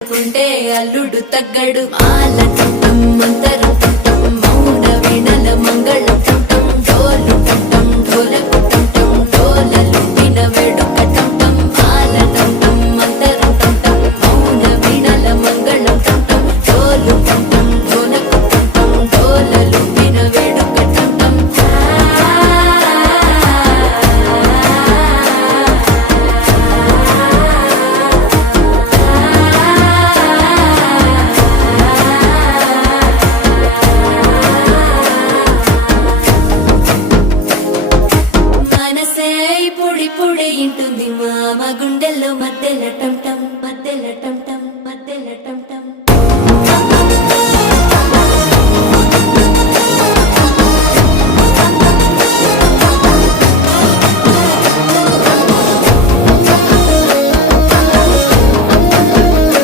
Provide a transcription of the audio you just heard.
కుంటే అల్లుడు తగ్గడు మాల టుంటం మంతర టుంటం మౌన వీణల మంగళ టుంటం డోలు టుంటం ఢోలకు టుంటం డోలలు వినవెడు